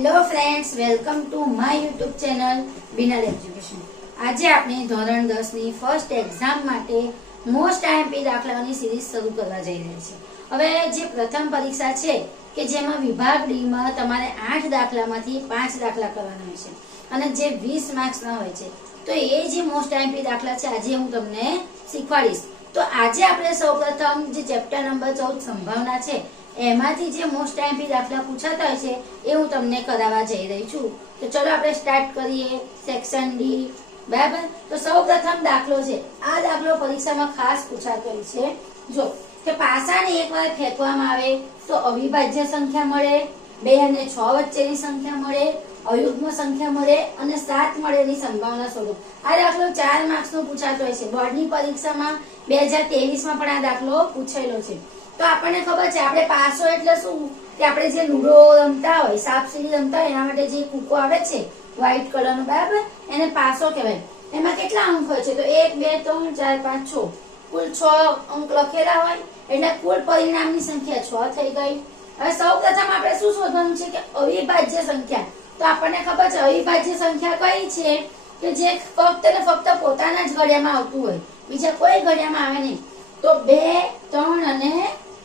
Hello friends, welcome to my YouTube channel Binal education. આજે આપણે ધોરણ 10 ની ફર્સ્ટ એક્ઝામ માટે મોસ્ટ આઈએમપી દાખલાઓની સિરીઝ શરૂ કરવા જઈ રહી છે। હવે જે પ્રથમ પરીક્ષા છે કે જેમાં વિભાગ ડી માં તમારે 8 દાખલામાંથી 5 દાખલા કરવાના હોય છે અને જે 20 માર્ક્સના હોય છે, તો એ જે મોસ્ટ આઈએમપી દાખલા છે આજે હું તમને શીખવાડીશ। તો આજે આપણે સૌપ્રથમ જે ચેપ્ટર નંબર 14 સંભાવના છે એમાંથી જે મોસ્ટ આઈએમપી દાખલા પૂછાતા હોય છે એ હું તમને કરાવવા જઈ રહી છું। તો ચલો આપણે સ્ટાર્ટ કરીએ સેક્શન ડી। બરાબર, તો સૌપ્રથમ દાખલો છે, આ દાખલો પરીક્ષામાં ખાસ પૂછાતો હોય છે। જો કે પાસાને એકવાર ફેંકવામાં આવે તો અવિભાજ્ય સંખ્યા મળે, 2 અને 6 વચ્ચેની સંખ્યા મળે, અયુગ્મ સંખ્યા મળે અને 7 મળે એની સંભાવના શોધો। આ દાખલો 4 માર્ક્સનો પૂછાતો હોય છે। બોર્ડની પરીક્ષામાં 2023માં પણ આ દાખલો પૂછેલો છે। તો આપણને ખબર છે આપણે પાસો એટલે શું કે આપણે જે લૂડો રમતા હોય, સાપ સીડી રમતા હોય એના માટે જે કૂકો આવે છે વ્હાઈટ કલરનો, બરાબર, એને પાસો કહેવાય। એમાં કેટલા અંક હોય છે? તો 1 2 3 4 5 6, કુલ 6 અંક લખેલા હોય એટલે કુલ પરિણામની સંખ્યા 6 થઈ ગઈ। હવે સૌપ્રથમ આપણે શું શોધવાનું છે કે અવિભાજ્ય સંખ્યા। તો આપણને ખબર છે અવિભાજ્ય સંખ્યા કઈ છે કે જે ફક્ત ને ફક્ત પોતાના જ ઘડિયામાં આવતું હોય, બીજા કોઈ ઘડિયામાં આવે નહીં। તો 2 3 અને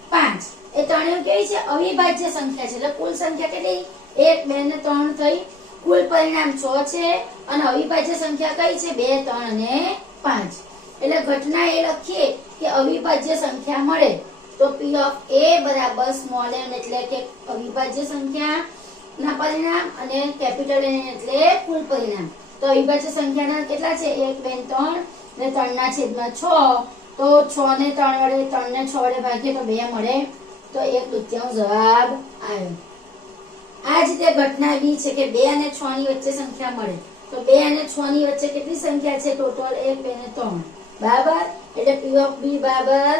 5 એ ત્રણેય કેવી છે? અવિભાજ્ય સંખ્યા છે। એટલે કુલ સંખ્યા કેટલી? 1 2 ને 3 થઈ, કુલ પરિણામ 6 છે અને અવિભાજ્ય સંખ્યા કઈ છે? 2 3 અને 5। એટલે ઘટના એ લખીએ કે અવિભાજ્ય સંખ્યા મળે તો P of A બરાબર સ્મોલ m એટલે કે અવિભાજ્ય સંખ્યા ના પરિણામ અને કેપિટલ N એટલે કુલ પરિણામ। તો અવિભાજ્ય સંખ્યાના કેટલા છે? 1 2 3 ને 3 ના છેદમાં 6, તો 6 ને 3 વડે 3 ને 6 વડે ભાગીએ તો 2 મળે, તો 1/3 જવાબ આવ્યો। આ જ રીતે ઘટના બી છે કે 2 અને 6 ની વચ્ચે સંખ્યા મળે તો 2 અને 6 ની વચ્ચે કેટલી સંખ્યા છે? ટોટલ 1 2 ને 3, બરાબર, એટલે P of B બરાબર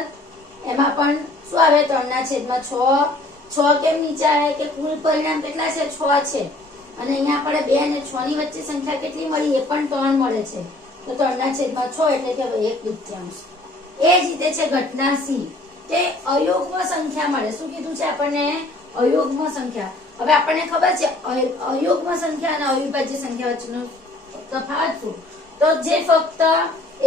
એમાં પણ શું આવે? 3 ના છેદમાં 6। 6 કેમ નીચે આવે કે કુલ પરિણામ કેટલા છે? 6 છે અને અહીંયા આપણે 2 અને 6 ની વચ્ચે સંખ્યા કેટલી મળી? એ પણ 3 મળે છે, તો 3 ના છેદમાં 6 એટલે કે 1/3। એ જ રીતે છે ઘટના સી કે અયુગ્મ સંખ્યા મળે। શું કીધું છે આપણને? અયુગ્મ સંખ્યા। હવે આપણને ખબર છે અયુગ્મ સંખ્યા અને અવિભાજ્ય સંખ્યા વચ્ચેનો તફાવત શું? તો જે ફક્ત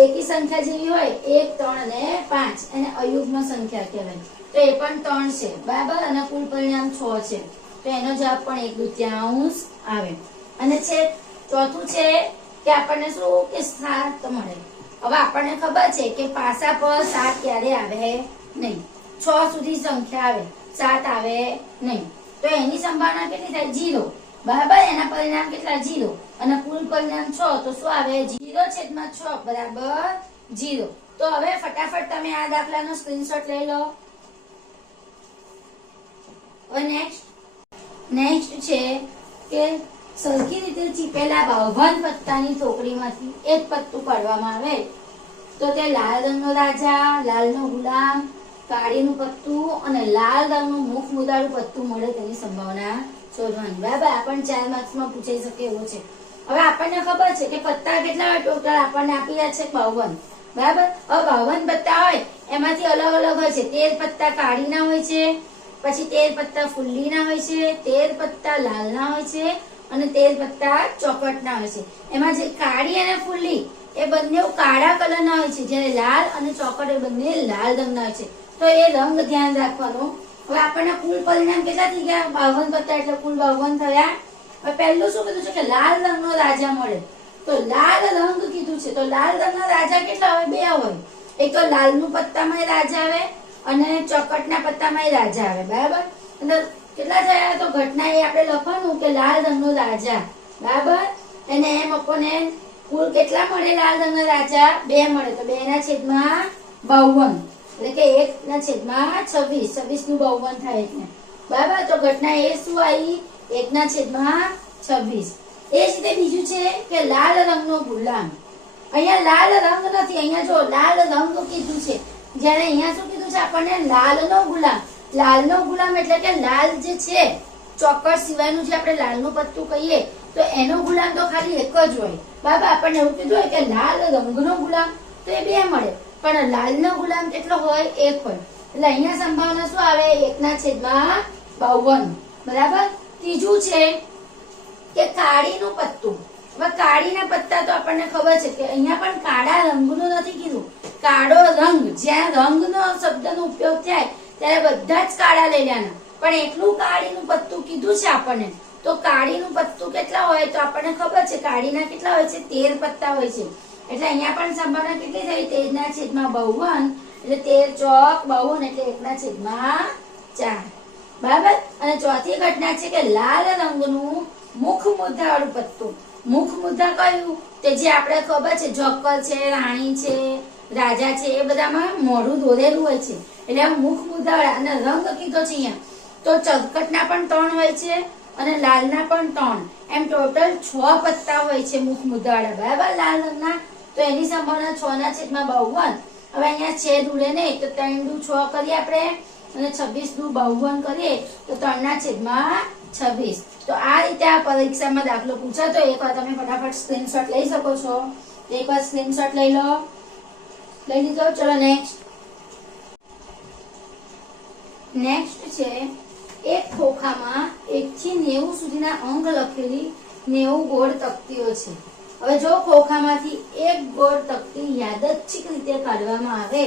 એકી સંખ્યા જેવી હોય 1 3 અને 5 એને અયુગ્મ સંખ્યા કહેવાય। તો એ પણ 3 છે, બરાબર, અને કુલ પરિણામ 6 છે, તો એનો જવાબ પણ 1/2 આવે। અને છે ચોથું છે કે આપણને શું કે 7 મળે। હવે આપણને ખબર છે કે પાસા પર 7 ક્યારે આવે નહીં, 6 સુધી સંખ્યા આવે, 7 આવે નહીં, તો એની સંભાવના કેટલી થાય? 0, બરાબર, એના પરિણામ કેટલા? 0 અને કુલ પરિણામ 6, તો શું આવે? 0/6 બરાબર 0। તો હવે ફટાફટ તમે આ દાખલાનો સ્ક્રીનશોટ લઈ લો। હવે નેક્સ્ટ છે કે સરખી રીતે ચીપેલા 52 પત્તાની ટોકરીમાંથી એક પત્તું કાઢવામાં આવે તો તે લાલ રંગનો રાજા, લાલનો ગુલામ, કાળીનું પત્તું અને લાલ રંગનું મુખ મુદાળું પત્તું મળે તેની સંભાવના શોધવાની। બરાબર, આ પણ 4 માર્ક્સમાં પૂછાઈ શકે એવો છે। હવે આપણને ખબર છે કે પત્તા કેટલા હોય? ટોટલ આપણને આપી રહ્યા છે 52, બરાબર। હવે 52 પત્તા હોય એમાંથી અલગ અલગ હોય છે। 13 પત્તા કાળીના હોય છે, પછી 13 પત્તા ફુલ્લીના હોય છે, 13 પત્તા લાલના હોય છે અને 13 પત્તા ચોકટના હોય છે। એમાં જે કાળી અને ફુલ્લી એ બંને કાળા કલરના હોય છે, જ્યારે લાલ અને ચોકટ એ બંને લાલ રંગના હોય છે, તો એ રંગ ધ્યાન રાખવાનો। હવે આપણને કુલ પરિણામ કેટલા થઈ ગયા? 52 પત્તા એટલે કુલ 52 થયા। હવે પહેલું શું કીધું છે કે લાલ રંગનો રાજા મળે, તો લાલ રંગ કીધું છે, તો લાલ રંગના રાજા કેટલા હોય? 2 હોય, એક તો લાલનું પત્તામાં રાજા આવે અને ચોકટના પત્તામાં રાજા આવે, બરાબર। અને કેટલા થયા? તો ઘટના એ આપણે લખવાનું કે લાલ રંગનો રાજા, બરાબર, અને એમ આપણને કુલ કેટલા મળે? લાલ રંગના રાજા 2 મળે, તો 2 ના છેદમાં 52 એટલે કે 1 ના છેદમાં 26, 26 નું 52 થાય એટલે, બરાબર। તો ઘટના એ શું આવી? 1 ના છેદમાં 26। એ જ રીતે બીજું છે કે લાલ રંગનો ગુલામ। અહીંયા લાલ રંગ નથી, અહીંયા જો લાલ રંગ કીધું છે, જ્યારે અહીંયા શું કીધું છે આપણને? લાલનો ગુલામ। લાલનો ગુલામ એટલે કે લાલ જે છે ચોકટ સિવાયનું જે આપણે લાલનું પત્તું કહીએ તો એનો ગુલામ તો ખાલી એક જ હોય, બરાબર। આપણને એવું કીધું હોય કે લાલ રંગનો ગુલામ તો એ 2 મળે, પણ લાલનો ગુલામ કેટલો હોય? 1 હોય, એટલે અહીંયા સંભાવના શું આવે? 1 ના છેદમાં 52, બરાબર। ત્રીજું છે કાળીનું પત્તું. હવે કાળીના પત્તા તો આપણને ખબર છે કે અહીંયા પણ કાળા રંગનું નથી કીધું. કાળો રંગ, જ્યાં રંગનો શબ્દનો ઉપયોગ થાય ત્યારે બધા જ કાળા લઈ લેવાના. પણ એટલું કાળીનું પત્તું કીધું છે આપણને. તો કાળીનું પત્તું કેટલા હોય તો આપણને ખબર છે કાળીના કેટલા હોય છે? 13 પત્તા હોય છે. એટલે અહીંયા પણ સંભાવના કેટલી થઈ? 13/52. એટલે 13 ચોક 52 એટલે 1/4. બરાબર. અને ચોથી ઘટના છે કે લાલ રંગનું મુખ મુદ્રાવાળું પત્તું. મુખ મુદ્રા કયું? તે જે આપણે ખબર છે જોકર છે, રાણી છે, રાજા છે, એ બધામાં મોઢું દોરેલું હોય છે. એટલે મુખ મુદ્રાવાળા. અને રંગ કીધો છે અહીંયા તો ચરકટના પણ 3 હોય છે અને લાલના પણ 3. એમ ટોટલ 6 પત્તા હોય છે મુખ મુદ્રાવાળા. બરાબર. લાલ રંગના. તો એની સંભાવના 6/52. હવે અહીંયા છેદ ઉડે નહીં તો 3 દુ 6 કરીએ આપણે અને 26 દુ 52 કરીએ તો 3/26. તો આ રીતે આ પરીક્ષામાં દાખલો પૂછાતો. એકવાર તમે ફટાફટ સ્ક્રીનશોટ લઈ શકો છો. એકવાર સ્ક્રીનશોટ લઈ લો. લઈ લીધો? ચલો નેક્સ્ટ છે એક ખોખામાં 1 થી 90 સુધીના અંક લખેલી 90 ગોળ તકતીઓ છે. હવે જો ખોખામાંથી એક ગોળ તકતી યાદચ્છિક રીતે કાઢવામાં આવે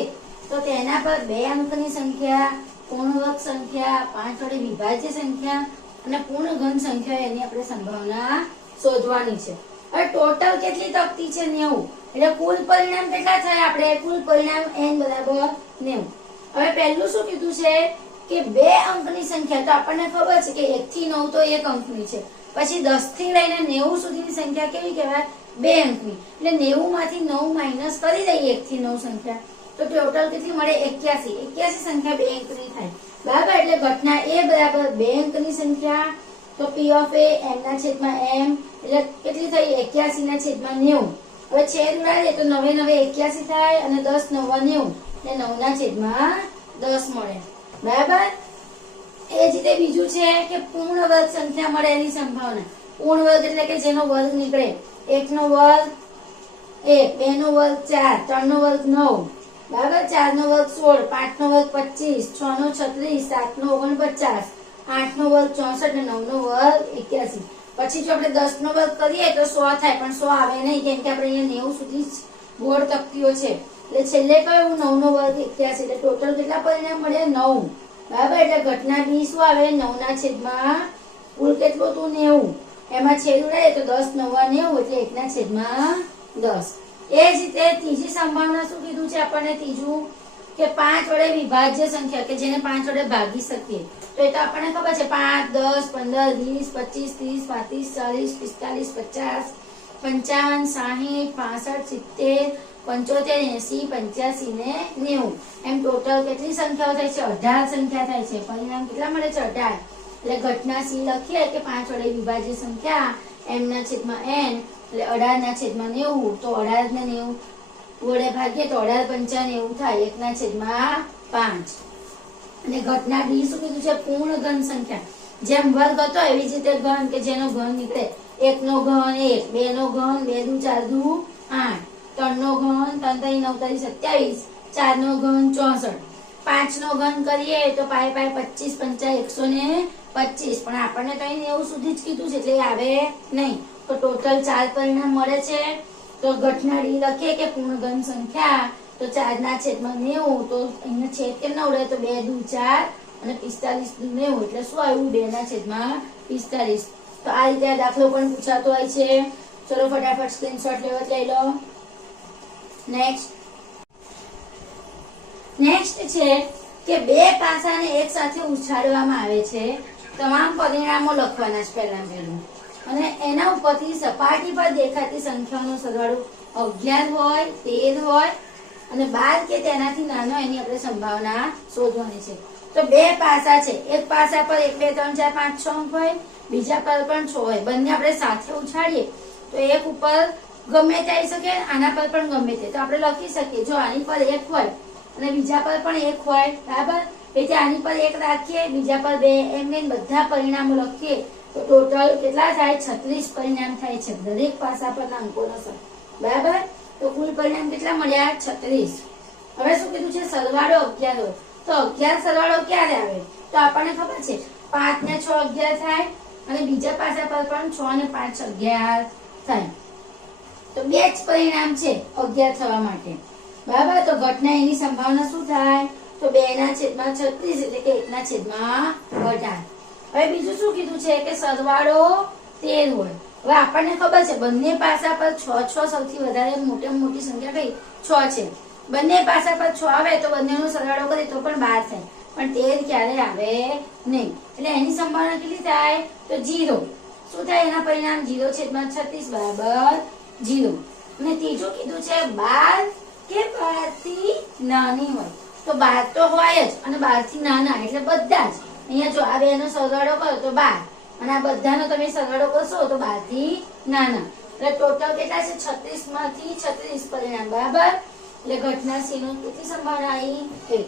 તો તેના પર 2 અંકની સંખ્યા, પૂર્ણવર્ગ સંખ્યા, 5 વડે વિભાજ્ય સંખ્યા અને પૂર્ણ ઘન સંખ્યા એની આપણે સંભાવના શોધવાની છે. હવે ટોટલ કેટલી તકતી છે? 90. એટલે કુલ પરિણામ કેટલા થાય? આપણે કુલ પરિણામ n બરાબર 90. હવે પહેલું શું કીધું છે કે 2 અંકની સંખ્યા. તો આપણને ખબર છે કે 1 થી 9 તો 1 અંકની છે. પછી 10 થી લઈને 90 સુધીની સંખ્યા કેવી કહેવાય? 2 અંકની. એટલે 90 માંથી 9 માઇનસ કરી દઈએ 1 થી 9 સંખ્યા તો ટોટલ કેટલી મળે? 81. 81 સંખ્યા 2 અંકની થાય. બરાબર. એટલે ઘટના a બરાબર 2 અંકની સંખ્યા. તો p ઓફ a n/m એટલે કેટલી થઈ? 81/90. હવે છેદ ઉડાડીએ તો 9/9 81 થાય અને 10 9 90 એટલે 9/10 મળે. બરાબર. એ જ રીતે બીજું છે કે પૂર્ણ વર્ગ સંખ્યા મળે એની સંભાવના. પૂર્ણ વર્ગ એટલે કે જેનો વર્ગ નીકળે. 1 નો વર્ગ 1, 2 નો વર્ગ 4, 3 નો વર્ગ 9, બરાબર, 4 નો વર્ગ 16, 5 નો વર્ગ 25, 6 નો 36, 7 નો 49, 8 નો વર્ગ 64 અને 9 નો વર્ગ 81. પછી જો આપણે 10 નો વર્ગ કરીએ તો 100 થાય, પણ 100 આવે નહીં કેમ કે આપણે અહીંયા 90 સુધી ગોળ તકતીઓ છે. એટલે છેલ્લે કયું? 9 નો વર્ગ 81. એટલે ટોટલ કેટલા પરિણામ મળે? 9. બરાબર. એટલે ઘટના બી શું આવે? 9/10. કુલ કેટલું હતું? 90. એમાં છેદ ઉડાડીએ તો 10 9 90 એટલે 1/10. એ જ રીતે ત્રીજી સંભાવના શું કીધું છે આપણને? ત્રીજું કે 5 વડે વિભાજ્ય સંખ્યા કે જેને 5 વડે ભાગી શકીએ. તો એ તો આપણને ખબર છે 5, 10, 15, 20, 25, 30, 35, 40, 50, 55, 60, 65, 70, 75, 80, 85 ને 90. એમ ટોટલ કેટલી સંખ્યાઓ થાય છે? 18 સંખ્યા થાય છે. પરિણામ કેટલા મળે છે? 18. એટલે ઘટના સી લખીએ કે 5 વડે વિભાજ્ય સંખ્યા m/n એટલે 18/90. તો 18 ને 90 વડે ભાગીએ તો 18 × 5 90 થાય. 1/5. અને ઘટના ડી શું કીધું છે? પૂર્ણ ઘન સંખ્યા. જેમ વર્ગ હતો એવી જ રીતે ઘન કે જેનો ઘન નીકળે. 1 નો ઘન 1, 2 નો ઘન 2 દુ 4 દુ 8, 3 નો ઘન 3 3 9 27, 4 નો ઘન 64, 5 નો ઘન કરીએ તો 5 5 25 125. પણ આપણને તો 90 સુધી જ કીધું છે એટલે આવે નહીં. તો ટોટલ 4 પરિણામ મળે છે. તો ઘટના ડી લખીએ કે પૂર્ણ ઘન સંખ્યા તો 4/90. તો અહીંયા છેદ કેટલા ઉડે? તો 2 દુ 4 અને 45 દુ 90 એટલે શું આવ્યું? 2/45. તો આ રીતે આ દાખલો પણ પૂછાતો હોય છે. ચલો ફટાફટ સ્ક્રીનશોટ લઈ લો. નેક્સ્ટ છે કે 2 પાસાને એક સાથે ઉછાળવામાં આવે છે. તમામ પરિણામો લખવાના છે પહેલા પહેલું, અને એના ઉપરથી સપાટી પર દેખાતી સંખ્યાઓનો સરવાળો 11 હોય, 13 હોય અને 12 કે તેનાથી નાનો એની આપણે સંભાવના શોધવાની છે. તો 2 પાસા છે. એક પાસા પર 1 2 3 4 5 6 અંક હોય, બીજા પર પણ 6 હોય. બંને આપણે સાથે ઉછાળીએ તો એક ઉપર ગમે તે આવી શકે, આના પર પણ ગમે તે. તો આપણે લખી શકીએ જો આની પર 1 હોય અને બીજા પર પણ 1 હોય, બરાબર, એટલે આની પર 1 રાખીએ, બીજા પર 2, એમ બધા પરિણામો લખીએ તો ટોટલ કેટલા થાય? 36 પરિણામ થાય છે દરેક પાસા પરના અંકોનો સરવાળો. બરાબર. તો કુલ પરિણામ કેટલા મળ્યા? 36. હવે શું કીધું છે? સરવાળો 11 હોય. તો 11 સરવાળો ક્યારે આવે? તો આપણને ખબર છે 5 ને 6 11 થાય, અને બીજા પાસા પર પણ 6 અને 5 11 થાય. તો બે જ પરિણામ છે 11 થવા માટે. બરાબર. તો ઘટના એની સંભાવના શું થાય? તો 2/36 એટલે કે 1/18. હવે બીજું શું કીધું છે કે સરવાળો 13 હોય. હવે આપણને ખબર છે બંને પાસા પર 6 સૌથી વધારે મોટામાં મોટી સંખ્યા કઈ 6 છે. બંને પાસા પર 6 આવે તો બંનેનો સરવાળો કરીએ તો પણ 12 થાય, પણ 13 ક્યારે આવે નહીં. એટલે એની સંભાવના કેટલી થાય? તો 0. શું થાય એના પરિણામ? 0/36 બરાબર 0. અને ત્રીજું કીધું છે 12 કે 12 થી નાની હોય. તો 12 તો હોય જ, અને 12 થી નાના એટલે બધા જ. અહીંયા જો આ બેનો સરવાળો કરો તો 12, અને આ બધાનો તમે સરવાળો કરશો તો 12 થી નાના. એટલે ટોટલ કેટલા છે? 36 માંથી 36 પરિણામ બરાબર. એટલે ઘટના C નો કેટલી સંભાવના આવી? 1.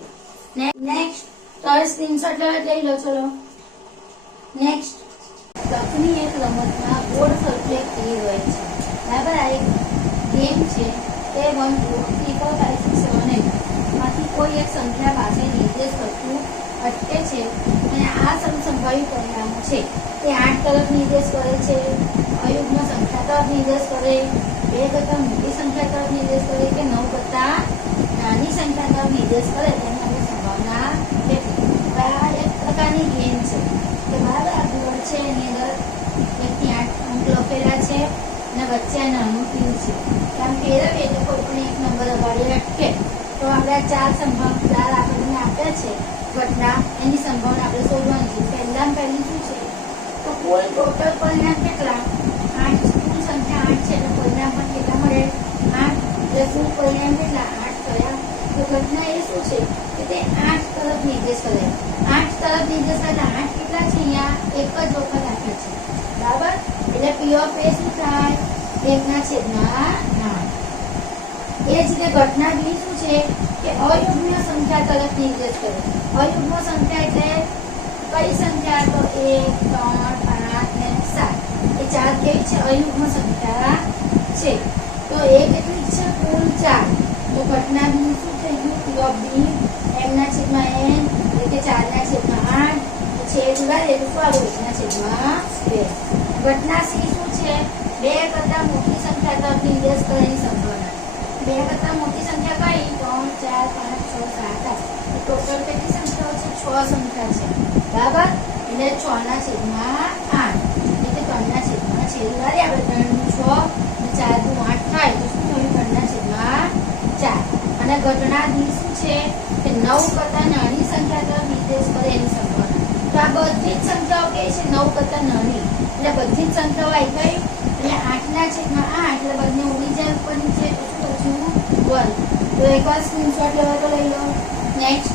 નેક્સ્ટ તો હવે સ્ક્રીનશોટ લઈ લો. ચલો નેક્સ્ટ. તકની એક રમતમાં ગોળ સરખું એક તીર હોય છે. બરાબર. આ એક ગેમ છે. તે 1 2 3 4 5 6 7 8 માંથી કોઈ એક સંખ્યા પાસે નિર્દેશ કરતું અટકે છે, અને આ સમસંભાવી પરિણામો છે. તે 8 તરફ નિર્દેશ કરે છે, અયુગ્મ સંખ્યા તરફ નિર્દેશ કરે, 2 કરતા મોટી સંખ્યા તરફ નિર્દેશ કરે કે 9 કરતા નાની સંખ્યા તરફ નિર્દેશ કરે, તેની આપણે સંભાવના કેટલી? આ એક પ્રકારની ગેમ છે કે બરાબર. આ બોર્ડ છે એની અંદર 1 થી 8 અંક લખેલા છે, અને વચ્ચે આ નાનું તીર છે. આમ ફેરવીએ તો કોઈ પણ એક નંબર અગાડી અટકે તો આપણે 4 સંભાવના આપણને આપ્યા છે ઘટના, એની સંભાવના આપણે શોધવાની છે. પહેલી શું છે? તો કુલ ટોટલ પરિણામ કેટલા? 8. કુલ સંખ્યા 8 છે, એટલે પરિણામ પણ કેટલા મળે? 8. એટલે કુલ પરિણામ કેટલા? 8 થયા. તો ઘટના એ શું છે કે તે 8 તરફ નિર્દેશ કરે. 8 તરફ નિર્દેશ કરે એટલે 8 કેટલા છે? અહીંયા એક જ વખત આપ્યા છે બરાબર. એટલે P of A શું થાય? 1/8. એ જ રીતે ઘટના B શું છે કે અયુગ્મ સંખ્યા તરફ નિર્દેશ કરે. અયુગ્મ સંખ્યા એટલે કઈ સંખ્યા? તો 1 3 5 ને 7. એ 4 કેવી છે? અયુગ્મ સંખ્યા છે. તો એ કેટલી છે? કુલ 4. તો ઘટના B શું થઈ ગયું? P of B m/n એટલે કે 4/8. છેદ ઉડાડીએ તો શું આવે? 1/2. ઘટના C શું છે? 2 કરતા મોટી સંખ્યા તરફ નિર્દેશ કરેની સંભાવના. 2 કરતા મોટી સંખ્યા કઈ? 3 4 5 6 7 8. ટોટલ કેટલી સંખ્યાઓ છે? 6 સંખ્યા છે બરાબર. એટલે 6/8 એટલે 3/8 છેદ ઉડાડીએ આપણે. 3 નું 6 અને 4 નું 8 થાય તો શું થયું? 3/4. અને ઘટના D શું છે કે 9 કરતા નાની સંખ્યા તરફ નિર્દેશ કરે એની સંભાવના. તો આ બધી જ સંખ્યાઓ કે છે 9 કરતા નાની, એટલે બધી જ સંખ્યાઓ આવી ગઈ. એટલે 8/8 એટલે બંને ઉડી જાય ઉપર નીચે તો શું બચ્યું? 1. તો એકવાર સ્ક્રીનશોટ લેવા તો લઈ લો. નેક્સ્ટ.